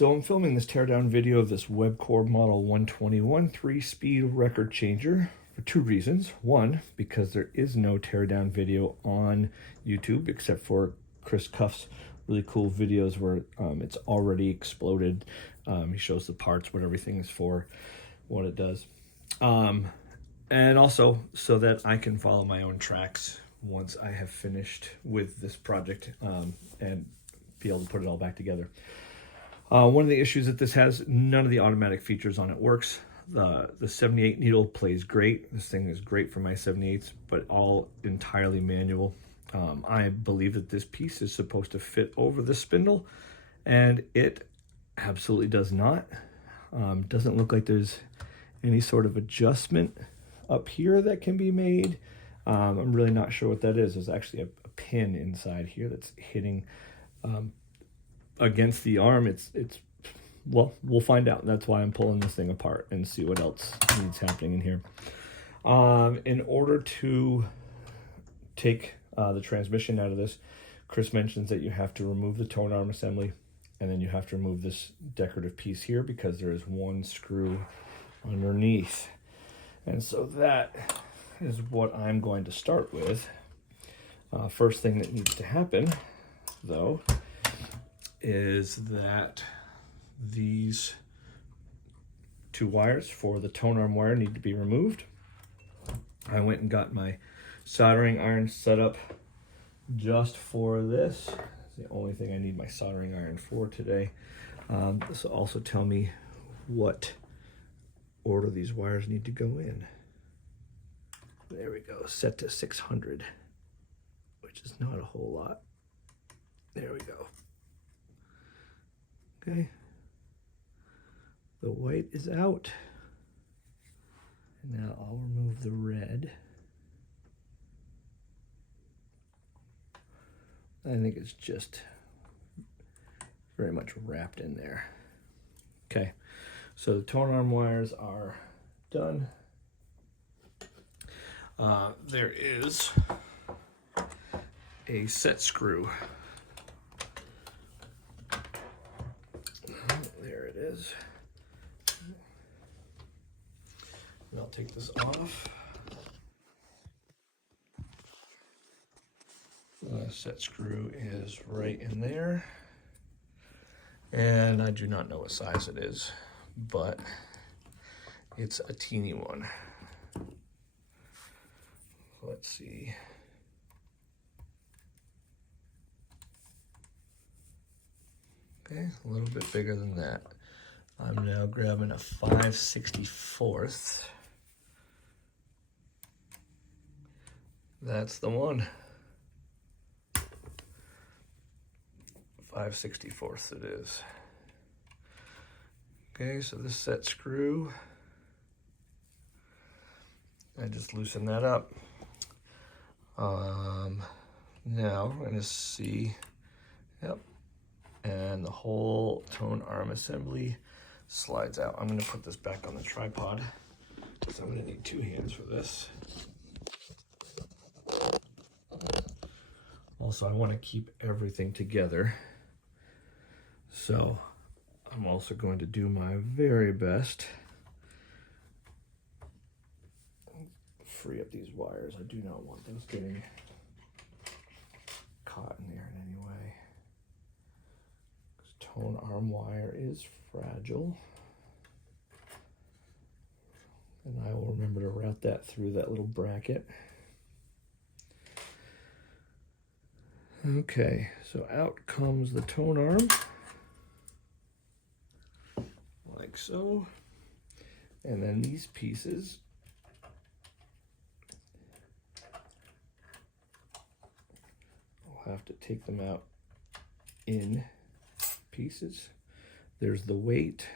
So I'm filming this teardown video of this Webcor Model 121 3-speed record changer for two reasons. One, because there is no teardown video on YouTube except for Chris Cuff's really cool videos where it's already exploded. He shows the parts, what everything is for, what it does. And also so that I can follow my own tracks once I have finished with this project and be able to put it all back together. One of the issues that this has, none of the automatic features on it works. The 78 needle plays great. This thing is great for my 78s, but all entirely manual. I believe that this piece is supposed to fit over the spindle, and it absolutely does not. Doesn't look like there's any sort of adjustment up here that can be made. I'm really not sure what that is. There's actually a pin inside here that's hitting against the arm. Well, we'll find out. That's why I'm pulling this thing apart and see what else needs happening in here. In order to take the transmission out of this, Chris mentions that you have to remove the tone arm assembly, and then you have to remove this decorative piece here because there is one screw underneath. And so that is what I'm going to start with. First thing that needs to happen, though, is that these two wires for the tone arm wire need to be removed. I went and got my soldering iron set up just for this. It's the only thing I need my soldering iron for today. This will also tell me what order these wires need to go in. There we go, set to 600, which is not a whole lot. There we go. Okay, the white is out. And now I'll remove the red. I think it's just very much wrapped in there. Okay, so the tone arm wires are done. There is a set screw. There it is. And I'll take this off. The set screw is right in there. And I do not know what size it is, but it's a teeny one. Let's see. Okay, a little bit bigger than that. I'm now grabbing a 5/64. That's the one. 5/64 it is. Okay, so this set screw, I just loosen that up. Now we're going to see, yep, and the whole tone arm assembly slides out. I'm going to put this back on the tripod because I'm going to need two hands for this. Also, I want to keep everything together, so I'm also going to do my very best free up these wires. I do not want those getting caught in there in any way. This tone arm wire is fragile, and I will remember to route that through that little bracket. Okay, so out comes the tone arm, like so, and then these pieces I'll have to take them out in pieces. There's the weight.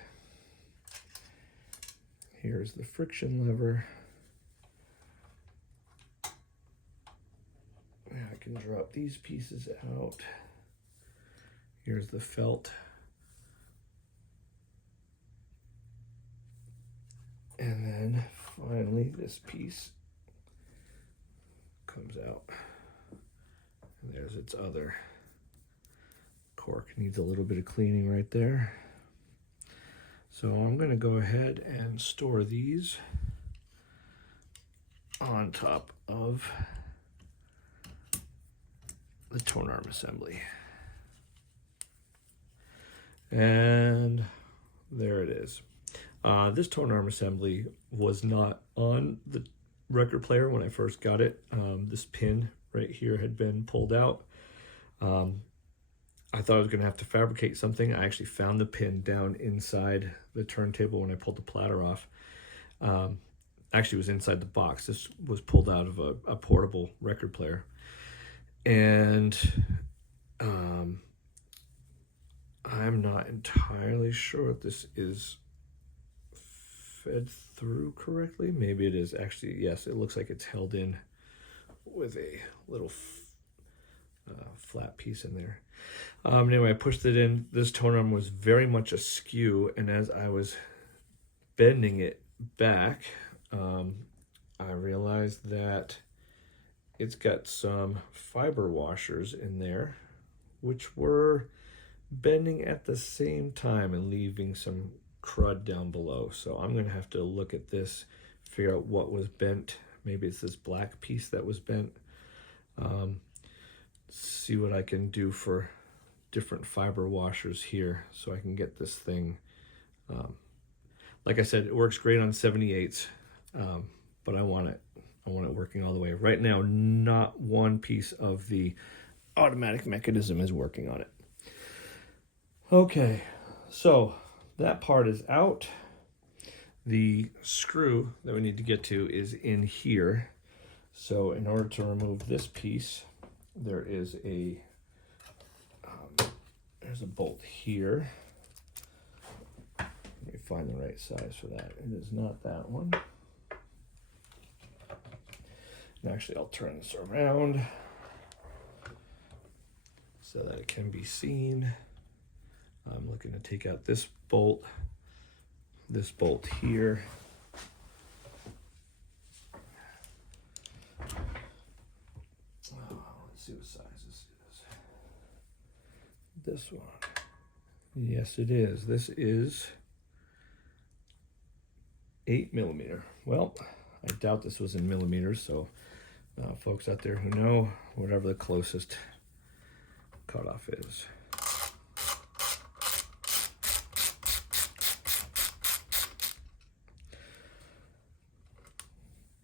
Here's the friction lever. I can drop these pieces out. Here's the felt. And then finally this piece comes out. And there's its other cork. Needs a little bit of cleaning right there. So I'm going to go ahead and store these on top of the tone arm assembly. And there it is. This tone arm assembly was not on the record player when I first got it. This pin right here had been pulled out. I thought I was going to have to fabricate something. I actually found the pin down inside the turntable when I pulled the platter off. Actually, it was inside the box. This was pulled out of a portable record player. And I'm not entirely sure if this is fed through correctly. Maybe it is. Actually, yes, it looks like it's held in with a little flat piece in there. Anyway, I pushed it in. This tone arm was very much askew, and as I was bending it back, I realized that it's got some fiber washers in there, which were bending at the same time and leaving some crud down below. So I'm going to have to look at this, figure out what was bent. Maybe it's this black piece that was bent. See what I can do for different fiber washers here so I can get this thing. Like I said, it works great on 78s, but I want it working all the way. Right now, not one piece of the automatic mechanism is working on it. Okay, so that part is out. The screw that we need to get to is in here. So in order to remove this piece, there is there's a bolt here. Let me find the right size for that. It is not that one. And actually, I'll turn this around so that it can be seen. I'm looking to take out this bolt here. Let's see what size this is. This one. Yes, it is. This is 8mm. Well, I doubt this was in millimeters, so folks out there who know, whatever the closest cutoff is.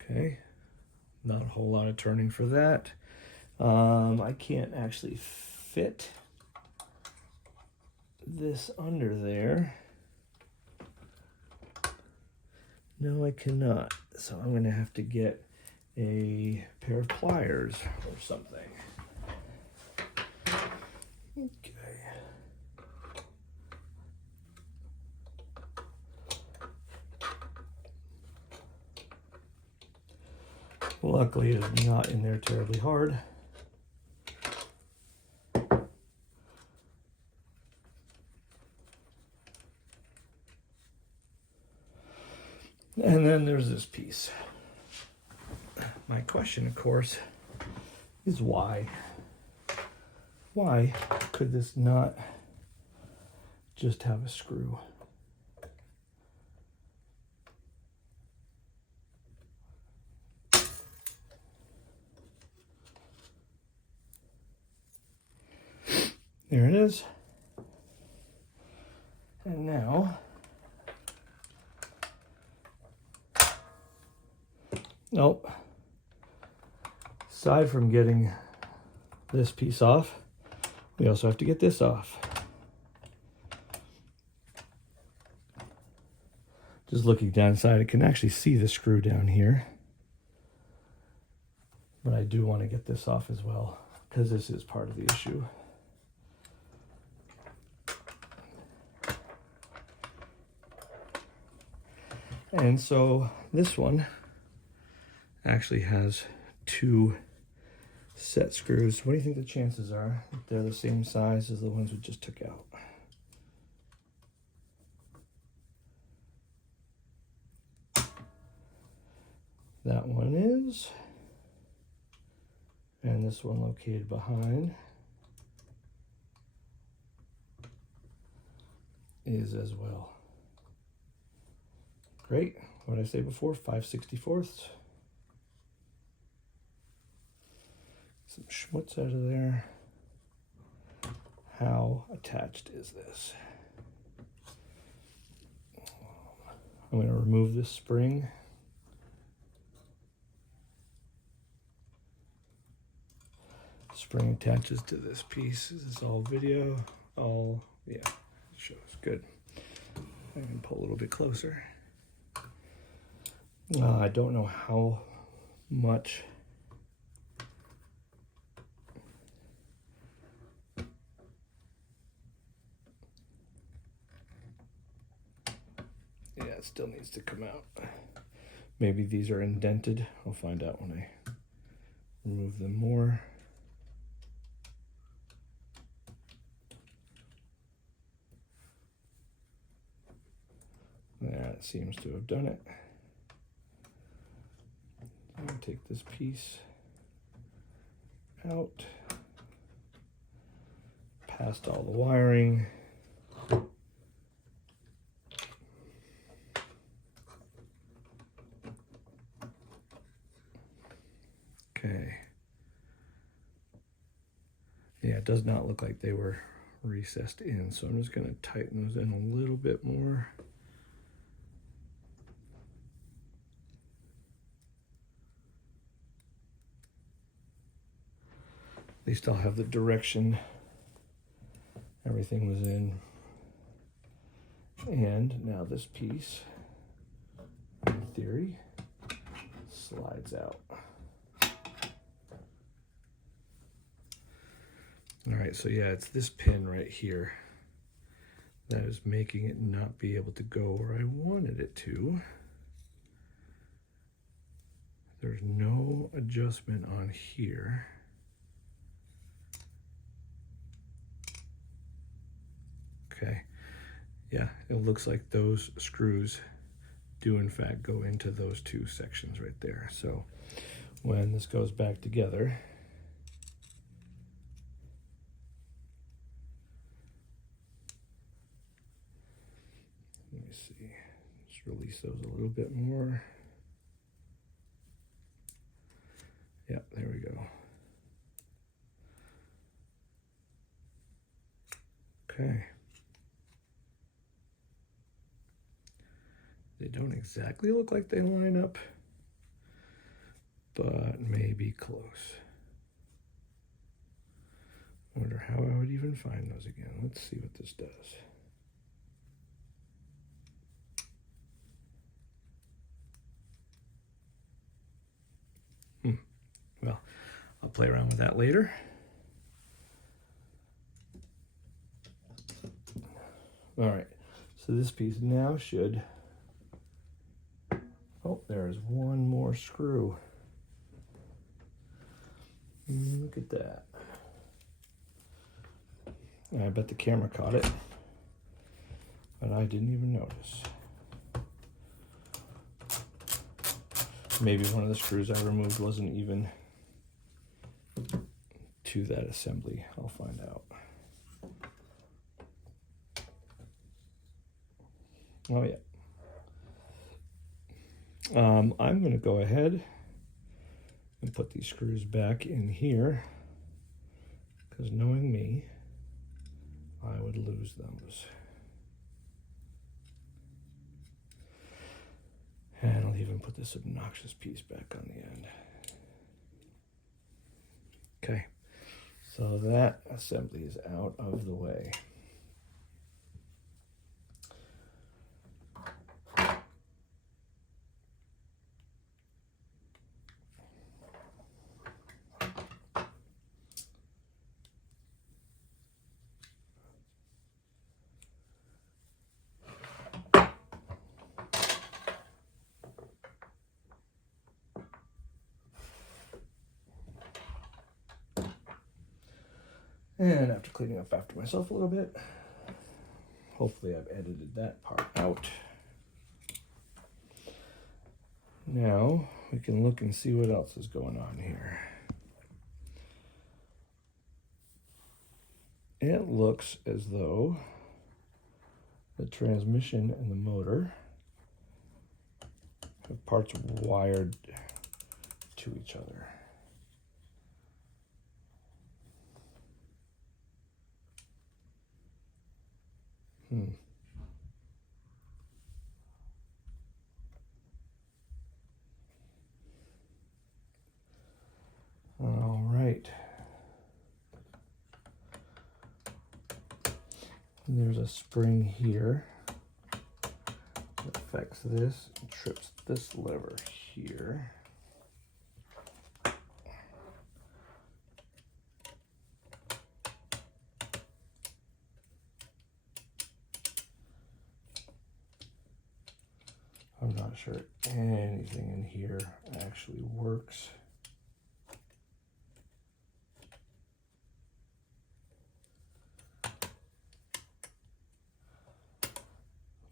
Okay, not a whole lot of turning for that. I can't actually fit this under there. No, I cannot. So I'm going to have to get a pair of pliers or something. Okay. Luckily, it's not in there terribly hard. And then there's this piece. My question, of course, is why? Why could this not just have a screw? There it is. And now, nope. Aside from getting this piece off, we also have to get this off. Just looking down inside, I can actually see the screw down here. But I do want to get this off as well, because this is part of the issue. And so this one actually has two set screws. What do you think the chances are that they're the same size as the ones we just took out? That one is, and this one located behind is as well. Great. What did I say before? 5/64ths. Some schmutz out of there. How attached is this? I'm going to remove this spring. Spring attaches to this piece. This is all video. All, yeah, it shows. Good. I can pull a little bit closer. I don't know how much yeah, it still needs to come out. Maybe these are indented. I'll find out when I remove them more. There, it seems to have done it. I'm going to take this piece out, past all the wiring. Okay. Yeah, it does not look like they were recessed in, so I'm just going to tighten those in a little bit more. At least I'll have the direction everything was in. And now this piece, in theory, slides out. All right, so yeah, it's this pin right here that is making it not be able to go where I wanted it to. There's no adjustment on here. Okay, yeah, it looks like those screws do in fact go into those two sections right there. So when this goes back together, let me see, just release those a little bit more. Yeah, there we go. Okay. They don't exactly look like they line up, but maybe close. I wonder how I would even find those again. Let's see what this does. Well, I'll play around with that later. All right, so this piece now should, oh, there's one more screw. Look at that. I bet the camera caught it, but I didn't even notice. Maybe one of the screws I removed wasn't even to that assembly. I'll find out. Oh yeah. I'm going to go ahead and put these screws back in here, because knowing me, I would lose those. And I'll even put this obnoxious piece back on the end. Okay, so that assembly is out of the way. And after cleaning up after myself a little bit, hopefully I've edited that part out. Now we can look and see what else is going on here. It looks as though the transmission and the motor have parts wired to each other. All right. And there's a spring here that affects this and trips this lever here. I'm not sure anything in here actually works.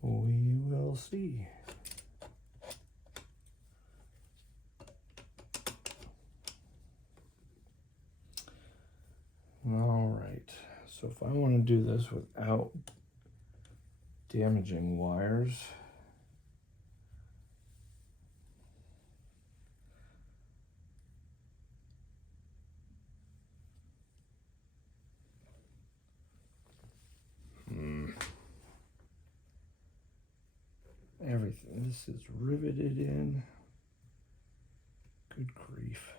We will see. All right, so if I want to do this without damaging wires, everything, this is riveted in. Good grief.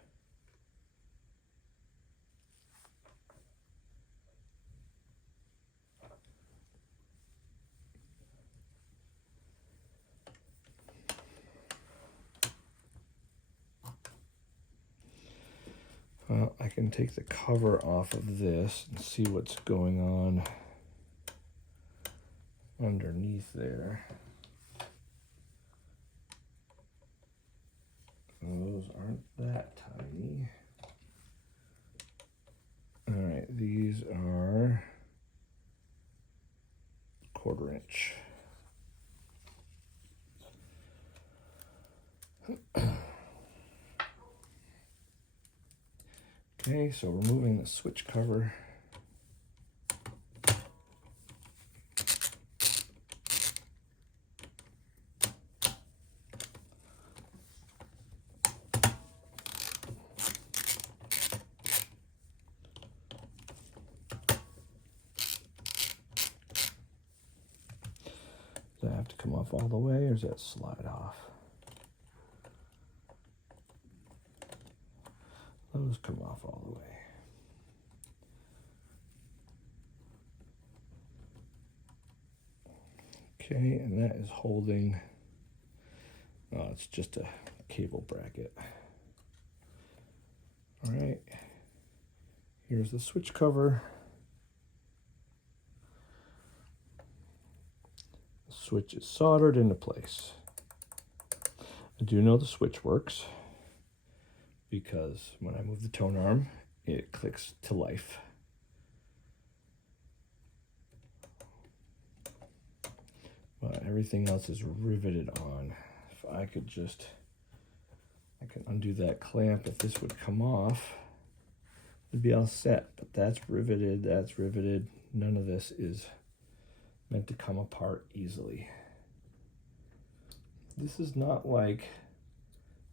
Well, I can take the cover off of this and see what's going on underneath there. Those aren't that tiny. All right, these are 1/4 inch. Okay, so removing the switch cover. Does that have to come off all the way, or does that slide off? Those come off all the way. Okay, and that is holding, oh, it's just a cable bracket. All right, here's the switch cover. The switch is soldered into place. I do know the switch works because when I move the tone arm, it clicks to life. But everything else is riveted on. If I could just, I can undo that clamp. If this would come off, it'd be all set. But that's riveted, that's riveted. None of this is meant to come apart easily. This is not like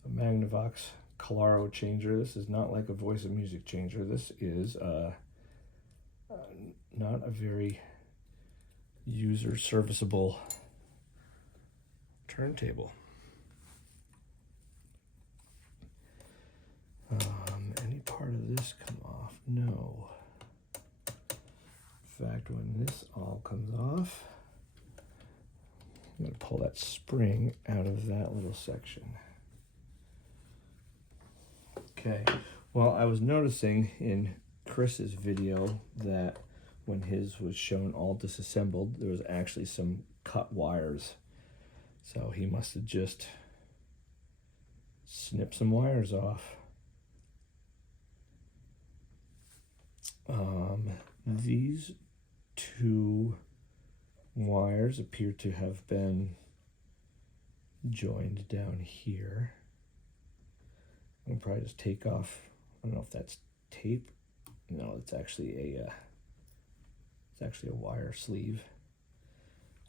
a Magnavox Calaro changer. This is not like a Voice of Music changer. This is not a very user serviceable turntable. Any part of this come off? No. In fact, when this all comes off, I'm going to pull that spring out of that little section. Okay, well, I was noticing in Chris's video that when his was shown all disassembled, there was actually some cut wires. So he must have just snipped some wires off. These two wires appear to have been joined down here. I'll probably just take off, I don't know if that's tape. No, it's actually a wire sleeve.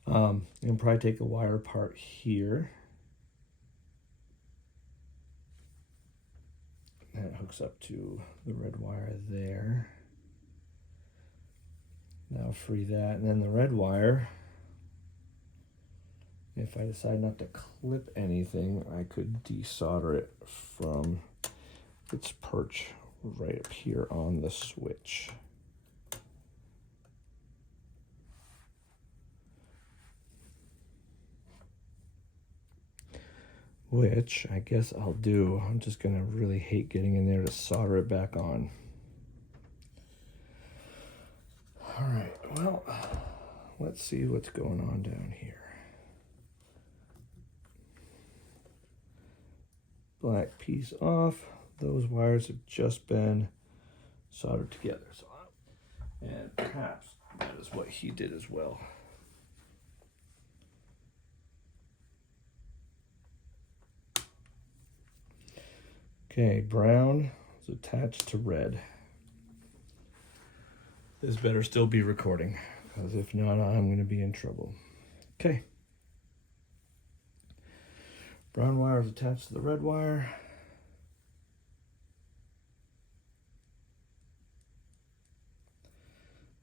You'll probably take a wire apart here That hooks up to the red wire there. Now free that, and then the red wire, if I decide not to clip anything, I could desolder it from its perch right up here on the switch. Which I guess I'll do. I'm just gonna really hate getting in there to solder it back on. All right, well, let's see what's going on down here. Black piece off. Those wires have just been soldered together. And perhaps that is what he did as well. Okay, brown is attached to red. This better still be recording, because if not, I'm going to be in trouble. Okay. Brown wire is attached to the red wire.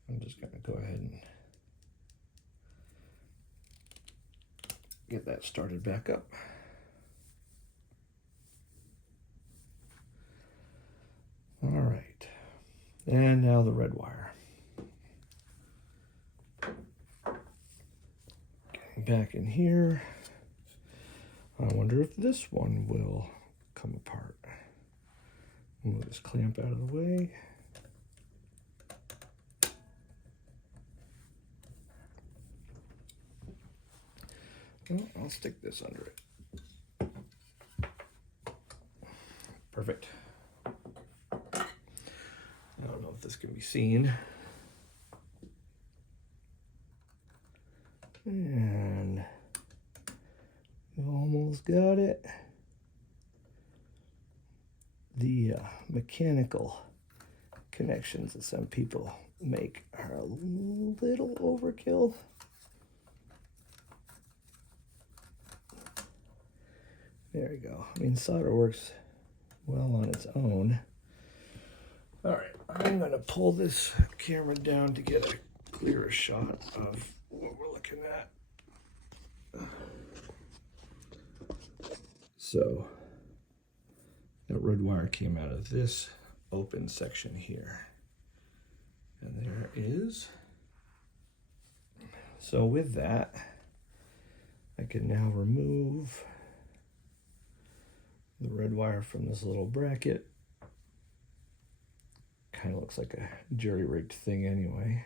I'm just going to go ahead and get that started back up. All right. And now the red wire. Getting back in here. I wonder if this one will come apart. Move this clamp out of the way. Well, I'll stick this under it. Perfect. I don't know if this can be seen. And we almost got it. The mechanical connections that some people make are a little overkill. There we go. I mean, solder works well on its own. All right, I'm gonna pull this camera down to get a clearer shot of what we're looking at. So that red wire came out of this open section here. And there is. So with that, I can now remove the red wire from this little bracket. Kind of looks like a jury-rigged thing anyway.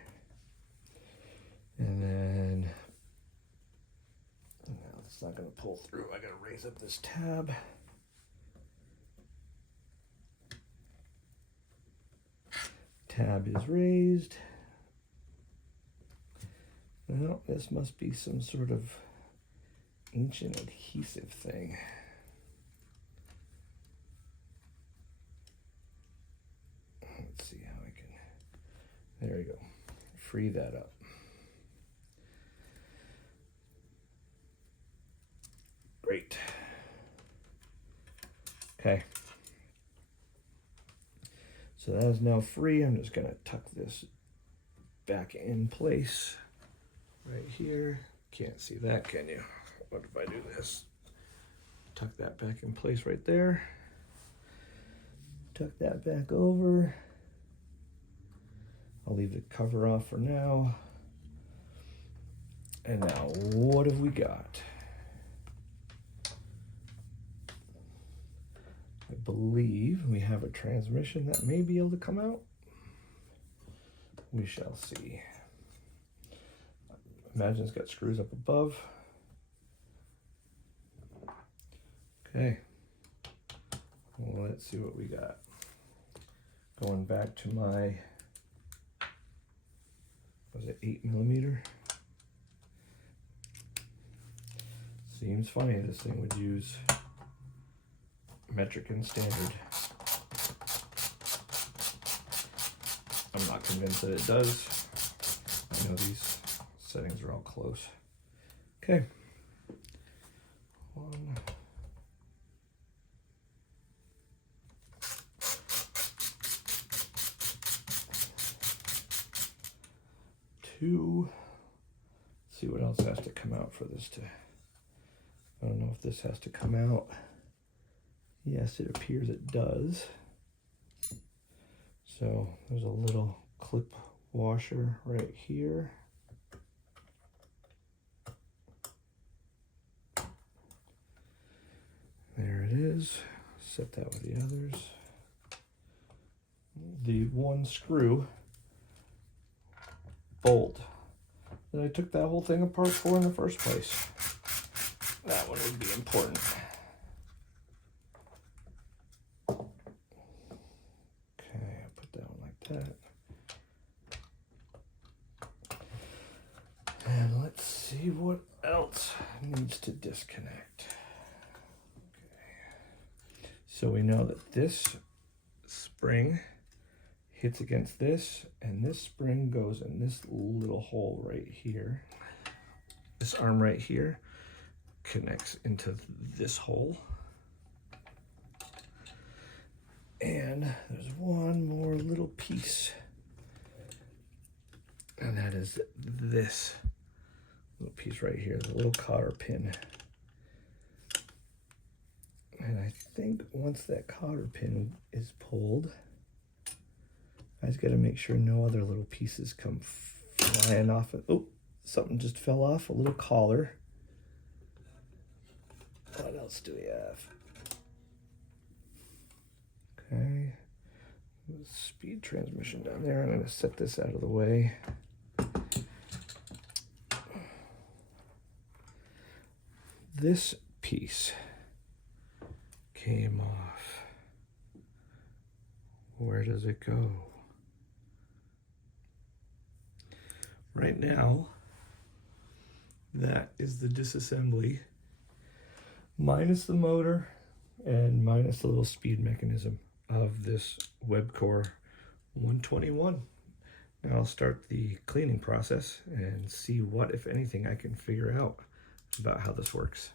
And then, now it's not going to pull through. I got to raise up this tab. Tab is raised. Well, this must be some sort of ancient adhesive thing. Let's see how I can, there we go, free that up. Great. Okay. So that is now free. I'm just gonna tuck this back in place right here. Can't see that, can you? What if I do this? Tuck that back in place right there. Tuck that back over. I'll leave the cover off for now. And now, what have we got? I believe we have a transmission that may be able to come out. We shall see. Imagine it's got screws up above. Okay. Well, let's see what we got. Going back to my, was it 8mm? Seems funny this thing would use metric and standard. I'm not convinced that it does. I know these settings are all close. Okay. One. to see what else has to come out for this to, I don't know if this has to come out. Yes, it appears it does. So there's a little clip washer right here. There it is. Set that with the others. The one screw bolt that I took that whole thing apart for in the first place. That one would be important. Okay, I'll put that one like that. And let's see what else needs to disconnect. Okay. So we know that this spring hits against this, and this spring goes in this little hole right here. This arm right here connects into this hole. And there's one more little piece, and that is this little piece right here, the little cotter pin. And I think once that cotter pin is pulled, I just got to make sure no other little pieces come flying off. Oh, something just fell off, a little collar. What else do we have? Okay, speed transmission down there. I'm going to set this out of the way. This piece came off. Where does it go? Right now, that is the disassembly, minus the motor and minus the little speed mechanism of this Webcor 121. Now I'll start the cleaning process and see what, if anything, I can figure out about how this works.